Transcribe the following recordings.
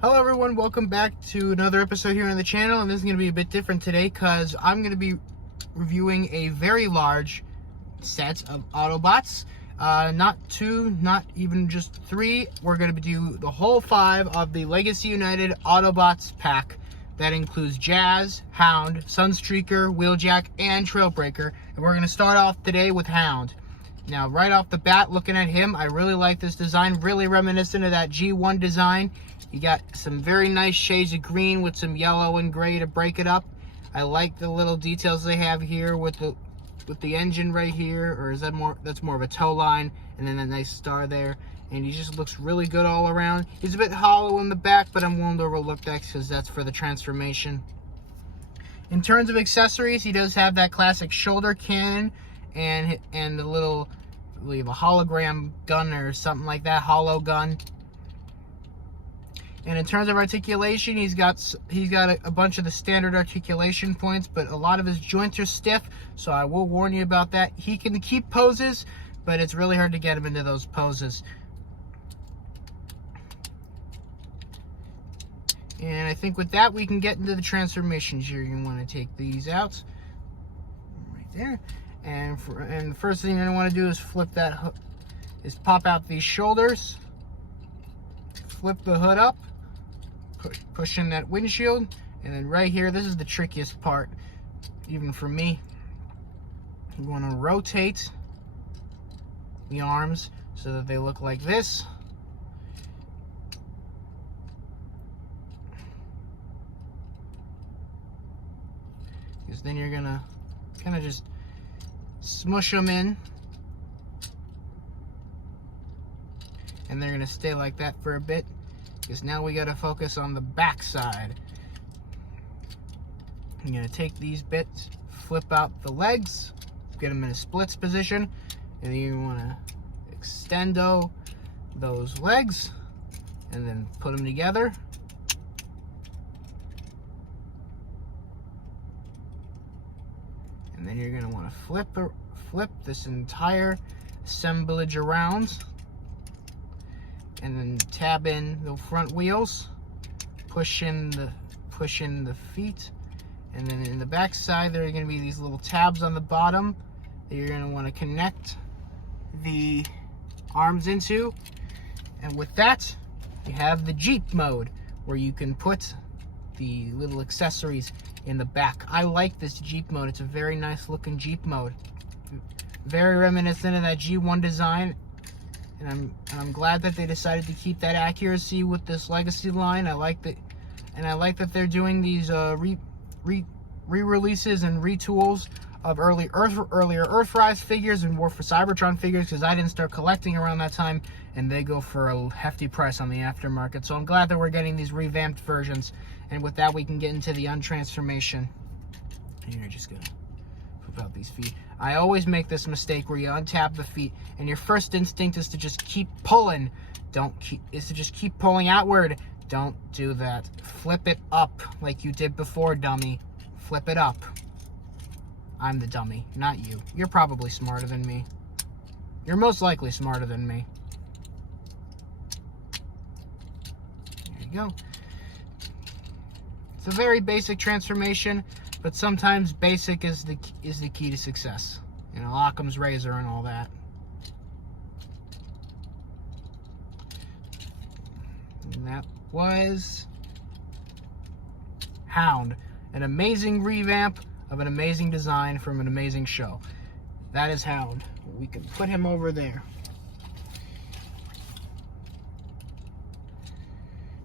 Hello everyone, welcome back to another episode here on the channel, and this is going to be a bit different today because I'm going to be reviewing a very large set of Autobots. Not two, not even just three. We're going to do the whole 5 of the Legacy United Autobots pack. That includes Jazz, Hound, Sunstreaker, Wheeljack, and Trailbreaker. And we're going to start off today with Hound. Now, right off the bat, looking at him, I really like this design, really reminiscent of that G1 design. You got some very nice shades of green with some yellow and gray to break it up. I like the little details they have here with the engine right here, or is that that's more of a tow line, and then that nice star there. And he just looks really good all around. He's a bit hollow in the back, but I'm willing to overlook that because that's for the transformation. In terms of accessories, he does have that classic shoulder cannon and the little, I believe, a hologram gun or something like that, hollow gun. And in terms of articulation, he's got a bunch of the standard articulation points, but a lot of his joints are stiff, so I will warn you about that. He can keep poses, but it's really hard to get him into those poses. And I think with that, we can get into the transformations here. You want to take these out right there. And the first thing I want to do is pop out these shoulders, flip the hood up, push in that windshield, and then right here, this is the trickiest part, even for me. You want to rotate the arms so that they look like this. Because then you're gonna kind of just smush them in, and they're gonna stay like that for a bit, because now we gotta focus on the back side. I'm gonna take these bits, flip out the legs, get them in a splits position, and then you wanna extendo those legs, and then put them together. And then you're gonna wanna flip this entire assemblage around, and then tab in the front wheels, push in the feet, and then in the back side there are going to be these little tabs on the bottom that you're going to want to connect the arms into. And with that, you have the Jeep mode, where you can put the little accessories in the back. I like this Jeep mode. It's a very nice looking Jeep mode, very reminiscent of that G1 design. And I'm glad that they decided to keep that accuracy with this Legacy line. I like that they're doing these re-releases and retools of earlier Earthrise figures and War for Cybertron figures, because I didn't start collecting around that time, and they go for a hefty price on the aftermarket. So I'm glad that we're getting these revamped versions. And with that, we can get into the untransformation. And you're just gonna flip out these feet. I always make this mistake where you untap the feet, and your first instinct is to just keep pulling. Just keep pulling outward. Don't do that. Flip it up like you did before, dummy. Flip it up. I'm the dummy, not you. You're probably smarter than me. You're most likely smarter than me. There you go. It's a very basic transformation, but sometimes basic is the key to success. You know, Occam's razor and all that. And that was Hound, an amazing revamp of an amazing design from an amazing show. That is Hound. We can put him over there.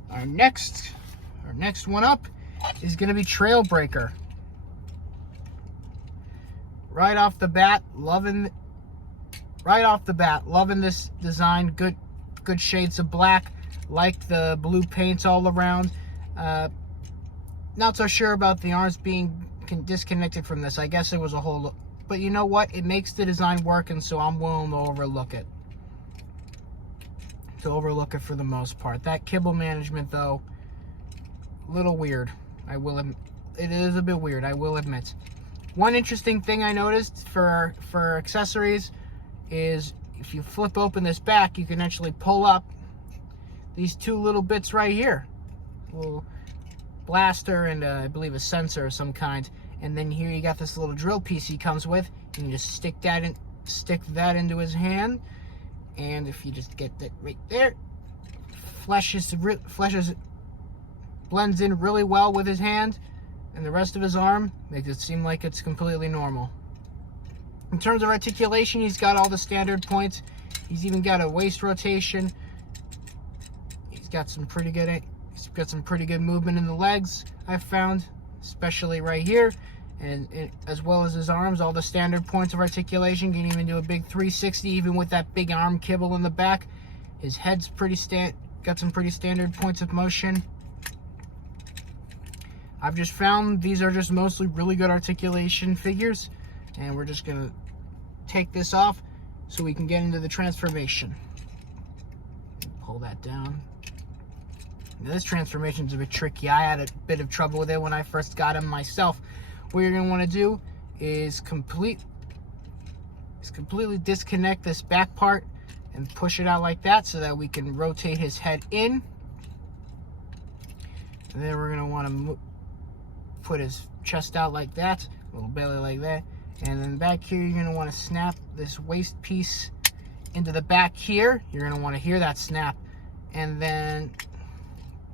Our next one up is going to be Trailbreaker. Right off the bat, loving this design. Good shades of black. Like the blue paints all around. Not so sure about the arms being disconnected from this. I guess it was a whole, but you know what? It makes the design work, and so I'm willing to overlook it. For the most part. That kibble management, though, a little weird. It is a bit weird, I will admit. One interesting thing I noticed for accessories is if you flip open this back, you can actually pull up these two little bits right here. little blaster and I believe a sensor of some kind. And then here you got this little drill piece he comes with. You can just stick that into his hand, and if you just get that right there, blends in really well with his hand, and the rest of his arm makes it seem like it's completely normal. In terms of articulation, he's got all the standard points. He's even got a waist rotation. He's got some pretty good movement in the legs, I've found, especially right here, and as well as his arms, all the standard points of articulation. Can even do a big 360 even with that big arm kibble in the back. His head's got some pretty standard points of motion. I've just found these are just mostly really good articulation figures, and we're just gonna take this off so we can get into the transformation. Pull that down. Now, this transformation is a bit tricky. I had a bit of trouble with it when I first got him myself. What you're going to want to do is completely disconnect this back part and push it out like that so that we can rotate his head in. And then we're going to want to put his chest out like that, a little belly like that. And then back here, you're going to want to snap this waist piece into the back here. You're going to want to hear that snap. And then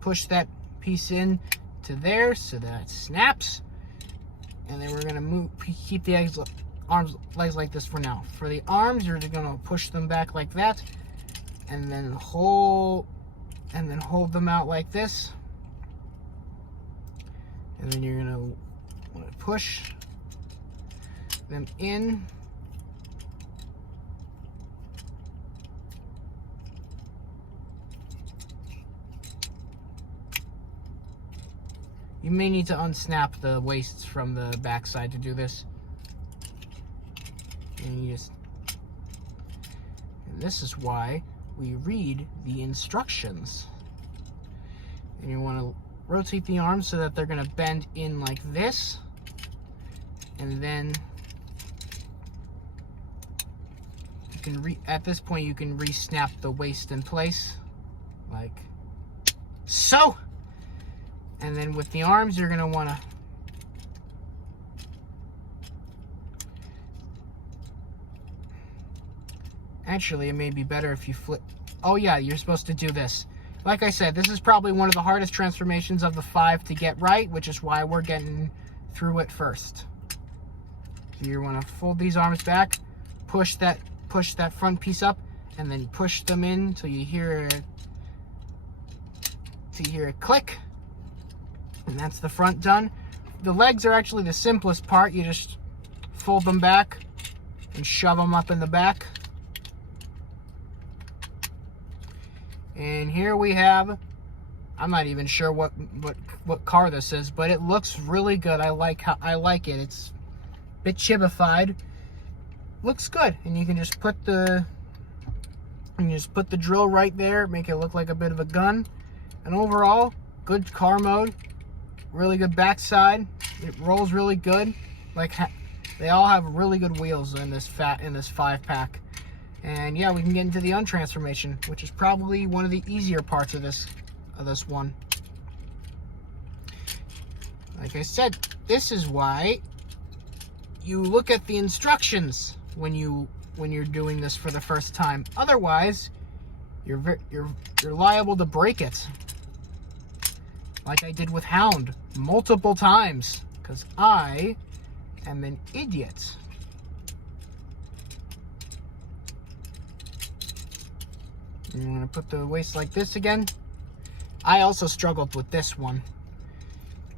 push that piece in to there so that it snaps. And then we're going to keep the legs like this for now. For the arms, you're just going to push them back like that. And then hold them out like this. And then you're going to want to push them in. You may need to unsnap the waists from the backside to do this. And this is why we read the instructions. And you want to rotate the arms so that they're going to bend in like this. And then you can at this point you can re-snap the waist in place like so. And then with the arms, you're going to want to actually, it may be better if you flip. Oh yeah, you're supposed to do this. Like I said, this is probably one of the hardest transformations of the 5 to get right, which is why we're getting through it first. So you want to fold these arms back, push that front piece up, and then push them in until you hear a click. And that's the front done. The legs are actually the simplest part. You just fold them back and shove them up in the back. And here we have, I'm not even sure what car this is, but it looks really good. I like it. It's a bit chibified. Looks good. And you can just put the drill right there, make it look like a bit of a gun. And overall, good car mode. Really good backside. It rolls really good. Like they all have really good wheels in this 5-pack. And yeah, we can get into the untransformation, which is probably one of the easier parts of this one. Like I said, this is why you look at the instructions when you're doing this for the first time. Otherwise, you're liable to break it. Like I did with Hound multiple times, because I am an idiot. I'm going to put the waist like this again. I also struggled with this one.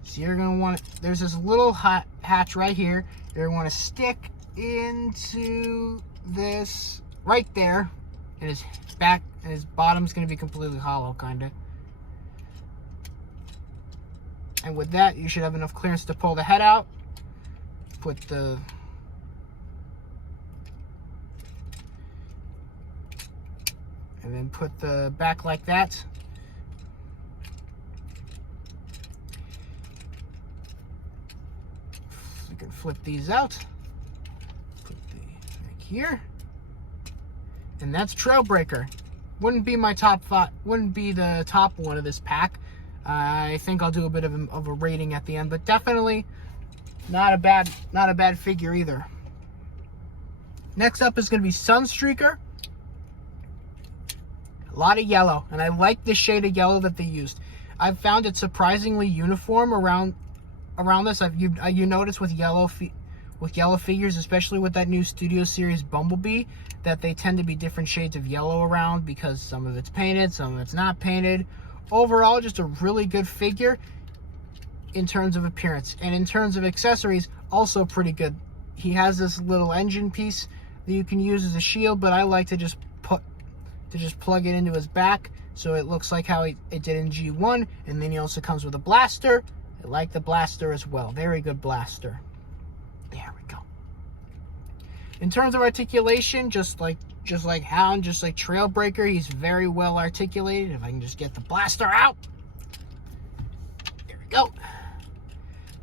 So you're going to want, there's this little hatch right here. You're going to want to stick into this right there, and his back and his bottom's going to be completely hollow, kind of. And with that, you should have enough clearance to pull the head out. And then put the back like that. You can flip these out. Put the back here. And that's Trailbreaker. Wouldn't be my top 5, wouldn't be the top one of this pack. I think I'll do a bit of a rating at the end, but definitely not a bad figure either. Next up is going to be Sunstreaker. A lot of yellow, and I like the shade of yellow that they used. I've found it surprisingly uniform around this. You notice with yellow figures, especially with that new Studio Series Bumblebee, that they tend to be different shades of yellow around because some of it's painted, some of it's not painted. Overall, just a really good figure in terms of appearance, and in terms of accessories, also pretty good. He has this little engine piece that you can use as a shield, but I like to just plug it into his back so it looks like how it did in G1. And then he also comes with a blaster. I like the blaster as well. Very good blaster. There we go. In terms of articulation, just like Hound, just like Trailbreaker, he's very well articulated. If I can just get the blaster out. There we go.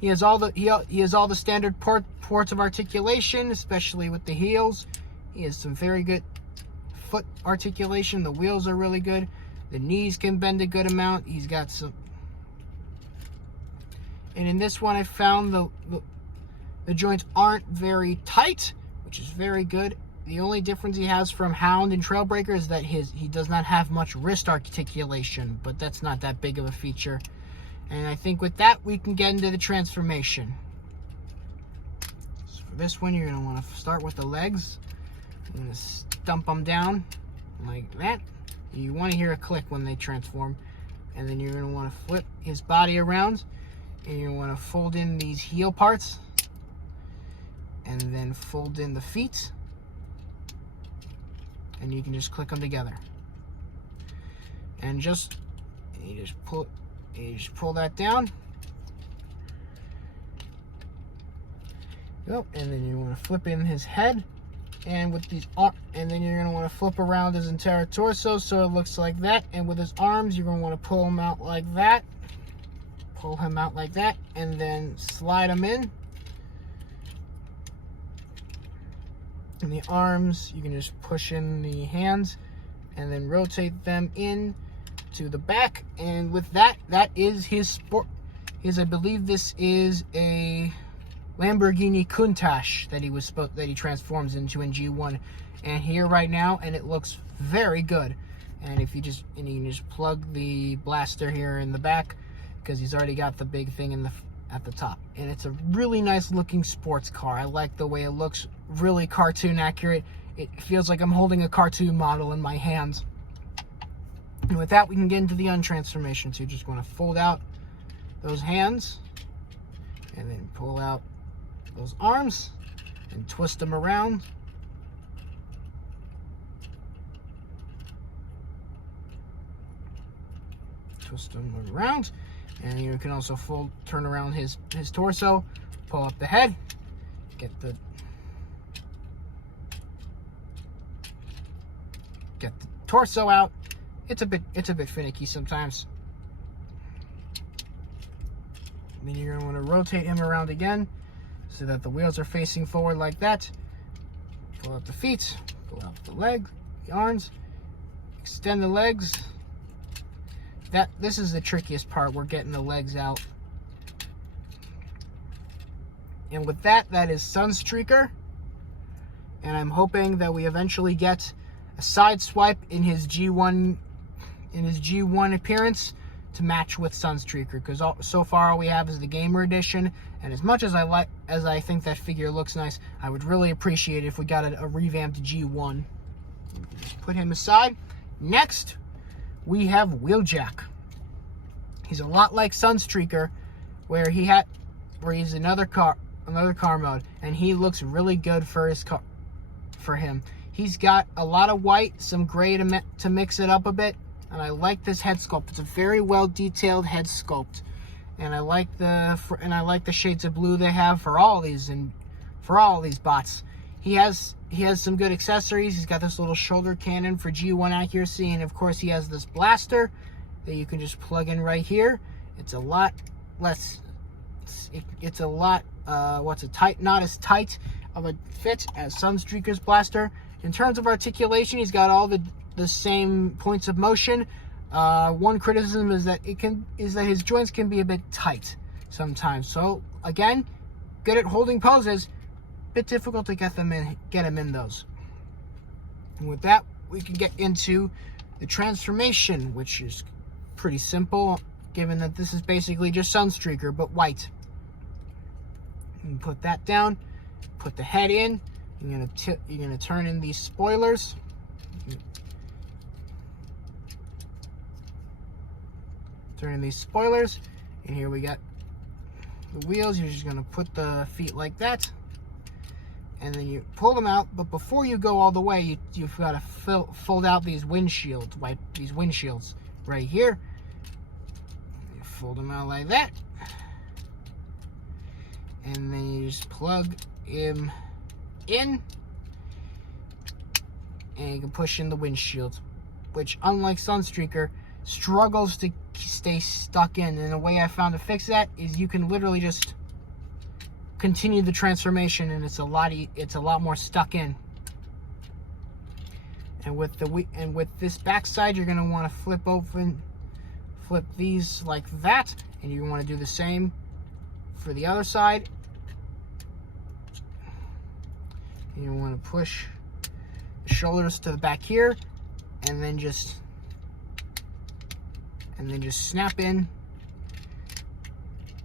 He has all the standard ports of articulation, especially with the heels. He has some very good foot articulation. The wheels are really good. The knees can bend a good amount. He's got some. And in this one, I found the joints aren't very tight, which is very good. The only difference he has from Hound and Trailbreaker is that he does not have much wrist articulation, but that's not that big of a feature. And I think with that, we can get into the transformation. So for this one, you're going to want to start with the legs. You're going to stump them down like that. You want to hear a click when they transform. And then you're going to want to flip his body around. And you want to fold in these heel parts. And then fold in the feet. And you can just click them together. And you just pull that down. Yep, and then you want to flip in his head, and with these and then you're going to want to flip around his entire torso so it looks like that. And with his arms, you're going to want to pull him out like that. Pull him out like that, and then slide him in. And the arms, you can just push in the hands and then rotate them in to the back. And with that is his sport. I believe this is a Lamborghini Countach that he transforms into in G1. And here right now, and it looks very good. And you can just plug the blaster here in the back because he's already got the big thing at the top. And it's a really nice looking sports car. I like the way it looks, really cartoon accurate. It feels like I'm holding a cartoon model in my hands. And with that, we can get into the untransformation. So you just want to fold out those hands and then pull out those arms and twist them around. Twist them around. And you can also turn around his torso, pull up the head, get the torso out. It's a bit finicky sometimes. Then you're going to want to rotate him around again so that the wheels are facing forward like that. Pull out the feet, pull out the leg, the arms, extend the legs. This is the trickiest part. We're getting the legs out. And with that is Sunstreaker. And I'm hoping that we eventually get a side swipe in his G1 appearance to match with Sunstreaker, because so far all we have is the Gamer Edition. And as much as I think that figure looks nice, I would really appreciate it if we got a revamped G1. Just put him aside. Next, we have Wheeljack. He's a lot like Sunstreaker, where he's another car mode, and he looks really good for him. He's got a lot of white, some gray to mix it up a bit, and I like this head sculpt. It's a very well detailed head sculpt, and I like the shades of blue they have for all these bots. He has some good accessories. He's got this little shoulder cannon for G1 accuracy, and of course he has this blaster that you can just plug in right here. It's a lot less. It's a lot. Not as tight of a fit as Sunstreaker's blaster. In terms of articulation, he's got all the same points of motion, One criticism is that his joints can be a bit tight sometimes. So again, good at holding poses, bit difficult to get him in those. And with that, we can get into the transformation, which is pretty simple, given that this is basically just Sunstreaker but white. And put that down, put the head in. You're gonna turn in these spoilers. Turn in these spoilers, and here we got the wheels. You're just gonna put the feet like that, and then you pull them out. But before you go all the way, you've got to fold out these windshields. Wipe these windshields right here. You fold them out like that, and then you just plug him in, and you can push in the windshield, which, unlike Sunstreaker, struggles to stay stuck in. And the way I found to fix that is you can literally just continue the transformation, and it's a lot more stuck in. And with this back side, you're going to want to flip these like that, and you want to do the same for the other side. And you want to push the shoulders to the back here, and then just snap in.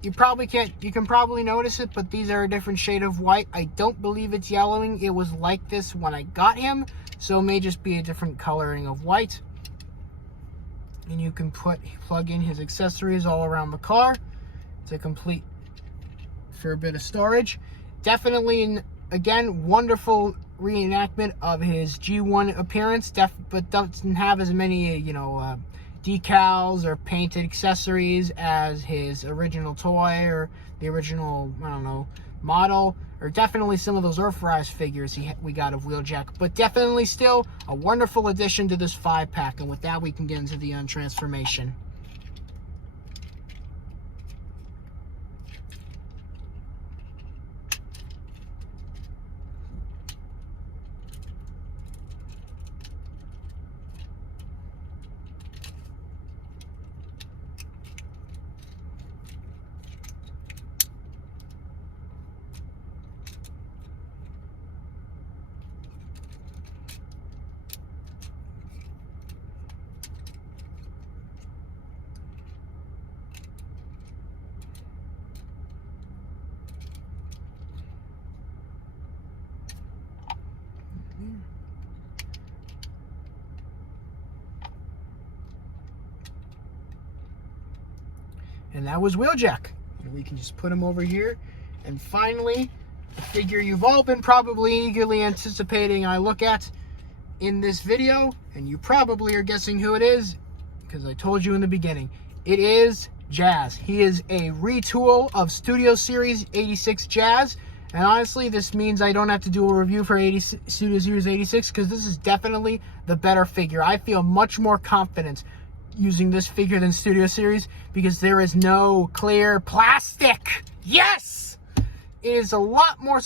You can probably notice it, but these are a different shade of white. I don't believe it's yellowing. It was like this when I got him, so it may just be a different coloring of white. And you can plug in his accessories all around the car to complete for a bit of storage. Definitely, again, wonderful reenactment of his G1 appearance, but doesn't have as many, decals or painted accessories as his original toy or the original, I don't know, model, or definitely some of those Earthrise figures we got of Wheeljack, but definitely still a wonderful addition to this 5-pack. And with that, we can get into the transformation. And that was Wheeljack. And we can just put him over here. And finally, the figure you've all been probably eagerly anticipating I look at in this video, and you probably are guessing who it is, because I told you in the beginning. It is Jazz. He is a retool of Studio Series 86 Jazz. And honestly, this means I don't have to do a review for Studio Series 86, because this is definitely the better figure. I feel much more confident using this figure than Studio Series, because there is no clear plastic. Yes! It is a lot more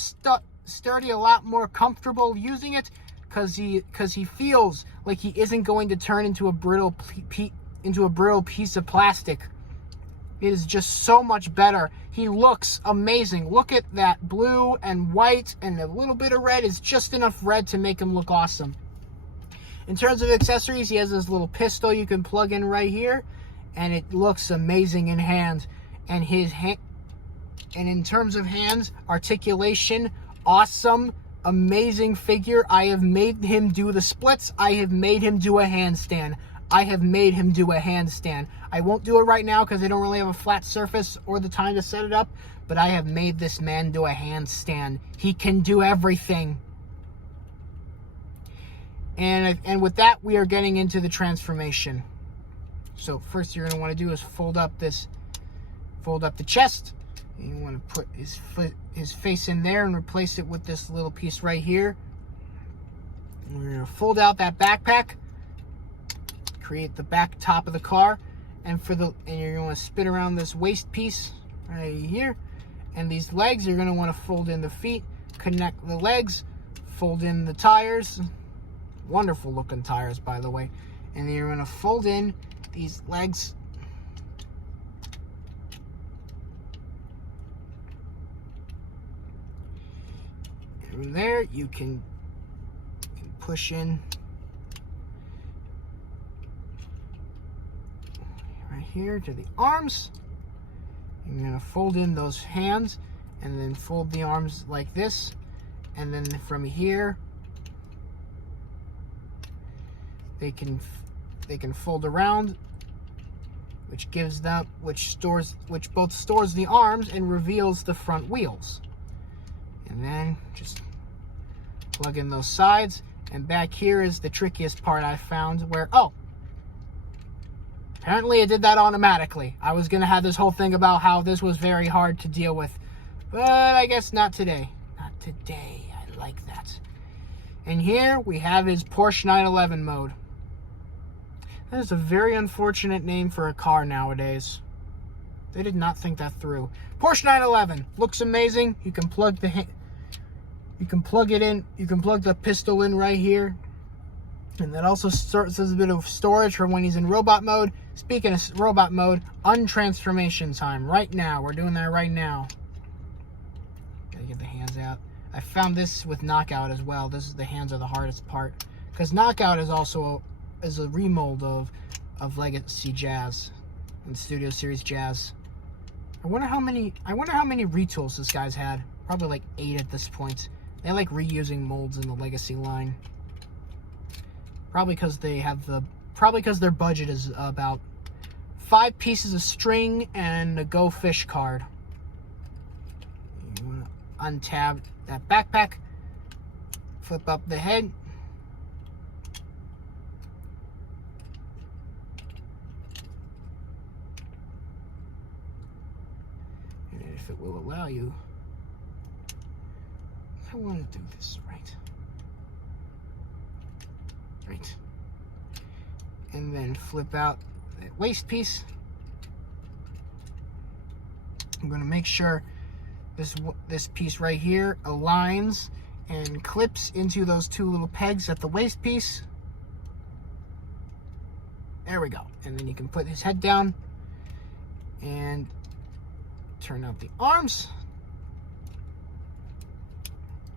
sturdy, a lot more comfortable using it, because he feels like he isn't going to turn into a brittle piece of plastic. It is just so much better. He looks amazing. Look at that blue and white, and a little bit of red is just enough red to make him look awesome. In terms of accessories, he has this little pistol you can plug in right here, and it looks amazing in hand. And in terms of hands, articulation, awesome, amazing figure. I have made him do the splits. I have made him do a handstand. I won't do it right now because I don't really have a flat surface or the time to set it up, but I have made this man do a handstand. He can do everything. And with that, we are getting into the transformation. So first you're going to want to do is fold up the chest. And you want to put his face in there and replace it with this little piece right here. And we're going to fold out that backpack, create the back top of the car, and you're going to spin around this waist piece right here. And these legs, you're going to want to fold in the feet, connect the legs, fold in the tires. Wonderful looking tires, by the way. And then you're going to fold in these legs. And from there, you can push in right here to the arms. You're going to fold in those hands and then fold the arms like this. And then from here, they can fold around, which both stores the arms and reveals the front wheels. And then just plug in those sides. And back here is the trickiest part I found, where, oh, apparently it did that automatically. I was going to have this whole thing about how this was very hard to deal with, but I guess not today. Not today. I like that. And here we have his Porsche 911 mode. That is a very unfortunate name for a car nowadays. They did not think that through. Porsche 911 looks amazing. You can plug it in. You can plug the pistol in right here. And that also serves as a bit of storage for when he's in robot mode. Speaking of robot mode, untransformation time. Right now. We're doing that right now. Gotta get the hands out. I found this with Knockout as well. This is the hands are the hardest part. Because Knockout is also a remold of Legacy Jazz and Studio Series Jazz. I wonder how many retools this guy's had. Probably like 8 at this point. They like reusing molds in the Legacy line. Probably because their budget is about 5 pieces of string and a Go Fish card. You want to untab that backpack, flip up the head. And if it will allow you, I want to do this right. Right. And then flip out that waist piece. I'm going to make sure this piece right here aligns and clips into those 2 little pegs at the waist piece. There we go. And then you can put his head down and turn out the arms.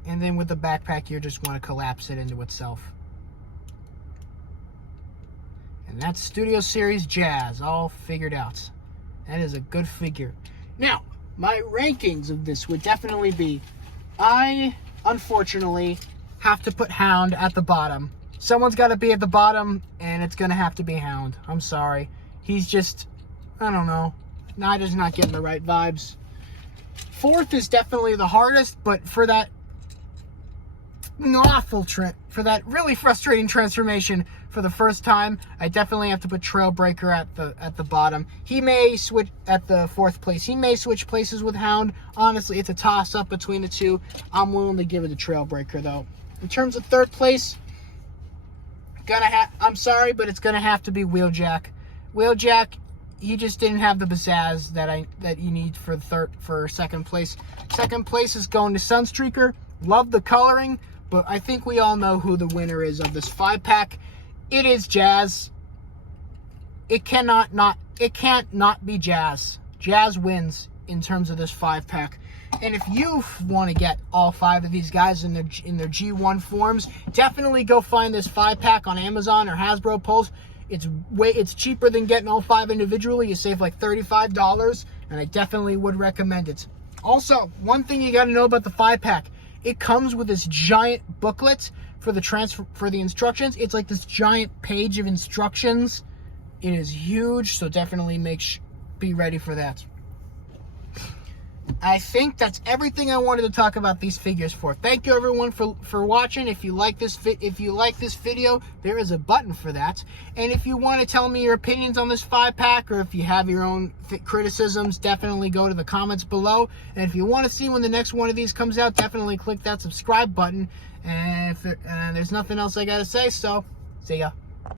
And then with the backpack, you just want to collapse it into itself. And that's Studio Series Jazz, all figured out. That is a good figure. Now, my rankings of this would definitely be, I, unfortunately, have to put Hound at the bottom. Someone's got to be at the bottom, and it's going to have to be Hound. I'm sorry. He's just, I don't know. Just not getting the right vibes. 4th is definitely the hardest, but for that for that really frustrating transformation for the first time, I definitely have to put Trailbreaker at the bottom. He may switch at the 4th place. He may switch places with Hound. Honestly, it's a toss-up between the 2. I'm willing to give it to Trailbreaker, though. In terms of 3rd place, I'm sorry, but it's gonna have to be Wheeljack. Wheeljack, he just didn't have the pizzazz that you need for 2nd place. 2nd place is going to Sunstreaker. Love the coloring, but I think we all know who the winner is of this 5-pack. It is Jazz. It can't not be Jazz. Jazz wins in terms of this 5-pack. And if you want to get all 5 of these guys in their G1 forms, definitely go find this 5-pack on Amazon or Hasbro Pulse. It's cheaper than getting all 5 individually. You save like $35, and I definitely would recommend it. Also, one thing you got to know about the 5-pack, it comes with this giant booklet for the instructions. It's like this giant page of instructions. It is huge, so definitely be ready for that. I think that's everything I wanted to talk about these figures for. Thank you everyone for watching. If you like this video, there is a button for that. And if you want to tell me your opinions on this 5-pack, or if you have your own criticisms, definitely go to the comments below. And if you want to see when the next one of these comes out, definitely click that subscribe button. And there's nothing else I gotta say, so see ya.